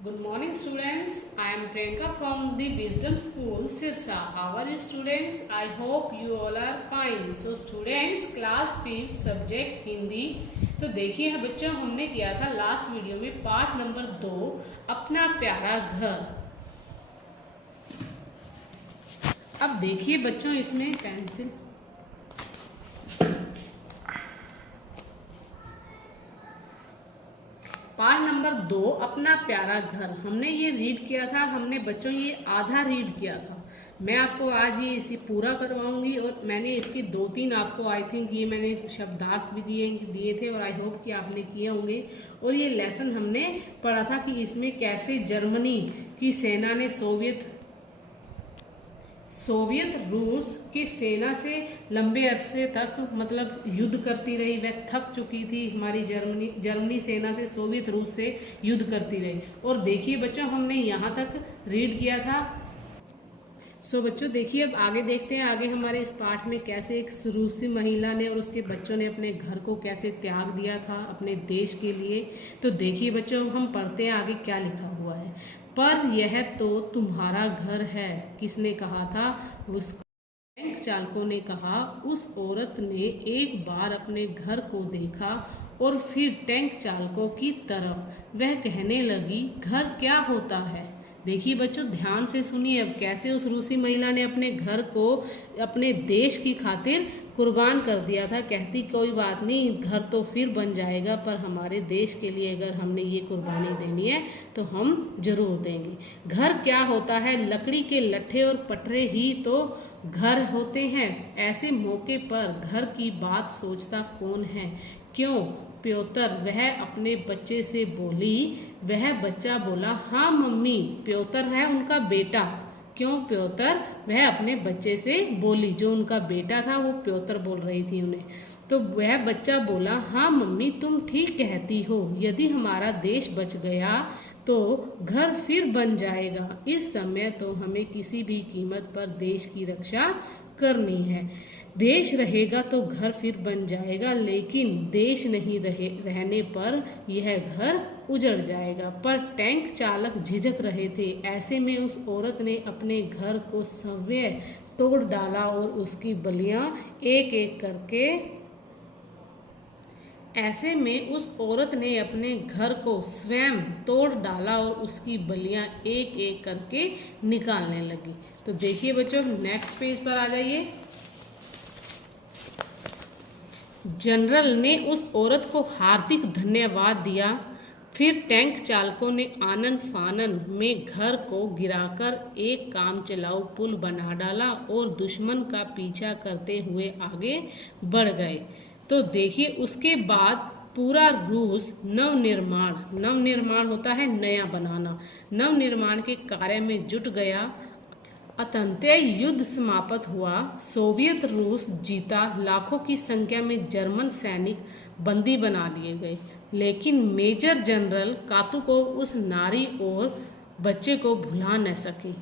Good morning students. I am Priyanka from the Wisdom School Sirsa. How are you students? I hope you all are fine. So students class 5 subject Hindi. तो देखिए बच्चों हमने किया था last video में part number 2 अपना प्यारा घर। अब देखिए बच्चों इसमें पेंसिल पार्ट नंबर 2 अपना प्यारा घर हमने ये रीड किया था। हमने बच्चों ये आधा रीड किया था। मैं आपको आज ये इसे पूरा करवाऊंगी और मैंने इसकी 2-3 आपको आई थिंक ये मैंने शब्दार्थ भी दिए थे और आई होप कि आपने किए होंगे। और ये लेसन हमने पढ़ा था कि इसमें कैसे जर्मनी की सेना ने सोवियत रूस की सेना से लंबे अरसे तक मतलब युद्ध करती रही। वह थक चुकी थी। हमारी जर्मनी सेना से सोवियत रूस से युद्ध करती रही। और देखिए बच्चों हमने यहाँ तक रीड किया था। सो बच्चों देखिए अब आगे देखते हैं आगे हमारे इस पाठ में कैसे एक रूसी महिला ने और उसके बच्चों ने अपने घर को कैसे त्याग दिया था अपने देश के लिए। तो देखिए बच्चों हम पढ़ते हैं आगे क्या लिखा हुआ है। पर यह तो तुम्हारा घर है। किसने कहा था? उस टैंक चालकों ने कहा। उस औरत ने एक बार अपने घर को देखा और फिर टैंक चालकों की तरफ। वह कहने लगी, घर क्या होता है? देखिए बच्चों ध्यान से सुनिए अब कैसे उस रूसी महिला ने अपने घर को अपने देश की खातिर कुर्बान कर दिया था। कहती कोई बात नहीं, घर तो फिर बन जाएगा, पर हमारे देश के लिए अगर हमने ये कुर्बानी देनी है तो हम जरूर देंगे। घर क्या होता है? लकड़ी के लट्ठे और पटरे ही तो घर होते हैं। ऐसे मौके पर घर की बात सोचता कौन है? क्यों प्योतर? वह अपने बच्चे से बोली। वह बच्चा बोला, हाँ मम्मी। प्योतर है उनका बेटा। क्यों प्योतर? वह अपने बच्चे से बोली। जो उनका बेटा था वो प्योतर बोल रही थी उन्हें। तो वह बच्चा बोला, हाँ मम्मी तुम ठीक कहती हो। यदि हमारा देश बच गया तो घर फिर बन जाएगा। इस समय तो हमें किसी भी कीमत पर देश की रक्षा करनी है। देश रहेगा तो घर फिर बन जाएगा, लेकिन देश नहीं रहने पर यह घर उजड़ जाएगा। पर टैंक चालक झिझक रहे थे। ऐसे में उस औरत ने अपने घर को सवय तोड़ डाला और उसकी बलियां एक एक करके ऐसे में उस औरत ने अपने घर को स्वयं तोड़ डाला और उसकी बलियां एक एक करके निकालने लगी। तो देखिए बच्चों नेक्स्ट पेज पर आ जाइए। जनरल ने उस औरत को हार्दिक धन्यवाद दिया। फिर टैंक चालकों ने आनन फानन में घर को गिराकर एक काम चलाऊ पुल बना डाला और दुश्मन का पीछा करते हुए आगे बढ़ गए। तो देखिए उसके बाद पूरा रूस नवनिर्माण होता है नया बनाना, नवनिर्माण के कार्य में जुट गया। अंततः युद्ध समाप्त हुआ। सोवियत रूस जीता। लाखों की संख्या में जर्मन सैनिक बंदी बना लिए गए, लेकिन मेजर जनरल कातुकोव उस नारी और बच्चे को भुला न सके।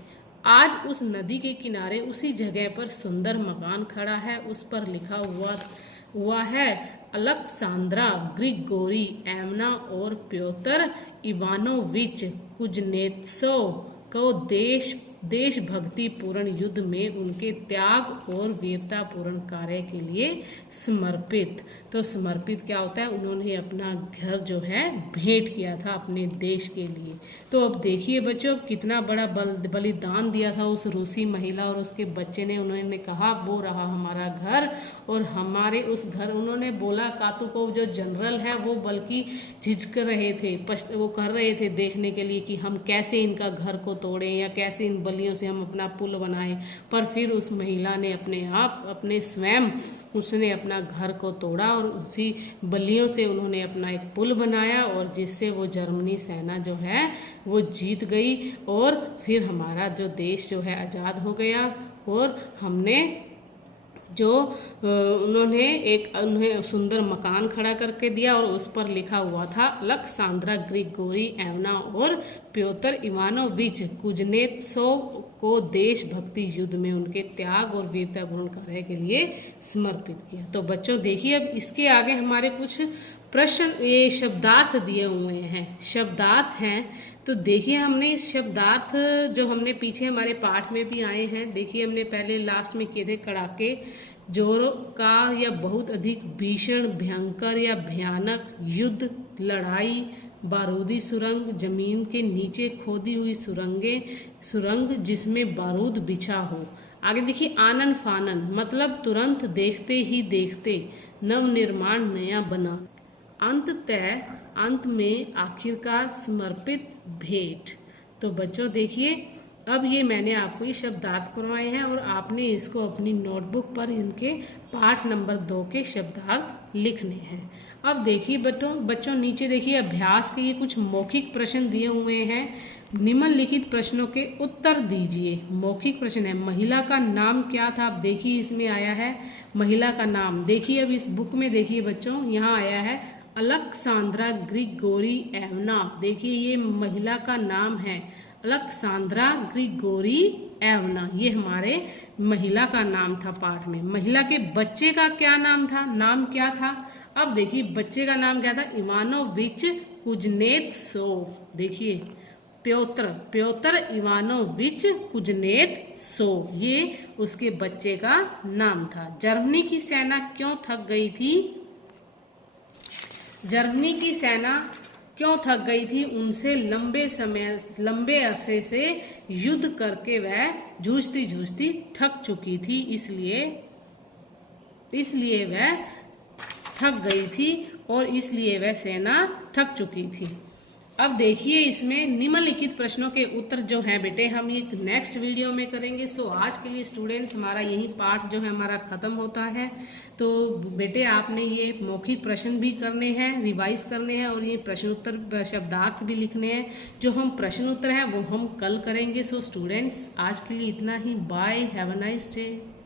आज उस नदी के किनारे उसी जगह पर सुंदर मकान खड़ा है। उस पर लिखा हुआ है अलेक्सांद्रा ग्रिगोरी एवना और प्योतर इवानोविच कुजनेत्सोव को देशभक्ति पूर्ण युद्ध में उनके त्याग और वीरता पूर्ण कार्य के लिए समर्पित। तो समर्पित क्या होता है? उन्होंने अपना घर जो है भेंट किया था अपने देश के लिए। तो अब देखिए बच्चों कितना बड़ा बलिदान दिया था उस रूसी महिला और उसके बच्चे ने। उन्होंने कहा वो रहा हमारा घर और हमारे उस घर। उन्होंने बोला कातुकोव जो जनरल है वो बल्कि झिझक रहे थे, वो कर रहे थे देखने के लिए कि हम कैसे इनका घर को तोड़ें या कैसे इन बलियों से हम अपना पुल बनाएं। पर फिर उस महिला ने अपने स्वयं उसने अपना घर को तोड़ा और उसी बलियों से उन्होंने अपना एक पुल बनाया और जिससे वो जर्मनी सेना जो है वो जीत गई और फिर हमारा जो देश जो है आज़ाद हो गया। और हमने जो उन्हें सुंदर मकान खड़ा करके दिया और उस पर लिखा हुआ था अलेक्सांद्रा ग्रिगोरी एवना और प्योतर इवानोविच कुजनेत्सोव को देशभक्ति युद्ध में उनके त्याग और वीरतापूर्ण कार्य के लिए समर्पित किया। तो बच्चों देखिए अब इसके आगे हमारे कुछ प्रश्न ये शब्दार्थ दिए हुए हैं, शब्दार्थ हैं। तो देखिए हमने इस शब्दार्थ जो हमने पीछे हमारे पाठ में भी आए हैं, देखिए हमने पहले लास्ट में किए थे कड़ाके, जोर का या बहुत अधिक, भीषण, भयंकर या भयानक, युद्ध, लड़ाई, बारूदी सुरंग, जमीन के नीचे खोदी हुई सुरंग जिसमें बारूद बिछा हो। आगे देखिए आनन फानन, मतलब तुरंत, देखते ही देखते, नव निर्माण, नया बना, अंततः, अंत में, आखिरकार, समर्पित, भेंट। तो बच्चों देखिए अब ये मैंने आपको ये शब्दार्थ करवाए हैं और आपने इसको अपनी नोटबुक पर इनके पाठ नंबर 2 के शब्दार्थ लिखने हैं। अब देखिए बच्चों नीचे देखिए अभ्यास के ये कुछ मौखिक प्रश्न दिए हुए हैं। निम्नलिखित प्रश्नों के उत्तर दीजिए। मौखिक प्रश्न है, महिला का नाम क्या था? अब देखिए इसमें आया है महिला का नाम। देखिए अब इस बुक में देखिए बच्चों यहाँ आया है अलेक्सांद्रा ग्रिगोरी एवना। देखिए ये महिला का नाम है अलेक्सांद्रा ग्रिगोरी एवना, ये हमारे महिला का नाम था पाठ में। महिला के बच्चे का क्या नाम था? नाम क्या था? अब देखिए बच्चे का नाम क्या था? Ivanovich Kuznetsov. देखिए प्योतर इवानोविच कुजनेत्सोव, ये उसके बच्चे का नाम था। जर्मनी की सेना क्यों थक गई थी? जर्मनी की सेना क्यों थक गई थी? उनसे लंबे अरसे से युद्ध करके वह जूझती जूझती थक चुकी थी, इसलिए वह थक गई थी और इसलिए वह सेना थक चुकी थी। अब देखिए इसमें निम्नलिखित प्रश्नों के उत्तर जो हैं बेटे हम ये नेक्स्ट वीडियो में करेंगे। सो आज के लिए स्टूडेंट्स हमारा यही पाठ जो है हमारा खत्म होता है। तो बेटे आपने ये मौखिक प्रश्न भी करने हैं, रिवाइज करने हैं और ये प्रश्न उत्तर शब्दार्थ भी लिखने हैं। जो हम प्रश्न उत्तर हैं वो हम कल करेंगे। सो स्टूडेंट्स आज के लिए इतना ही। Bye, have a nice day.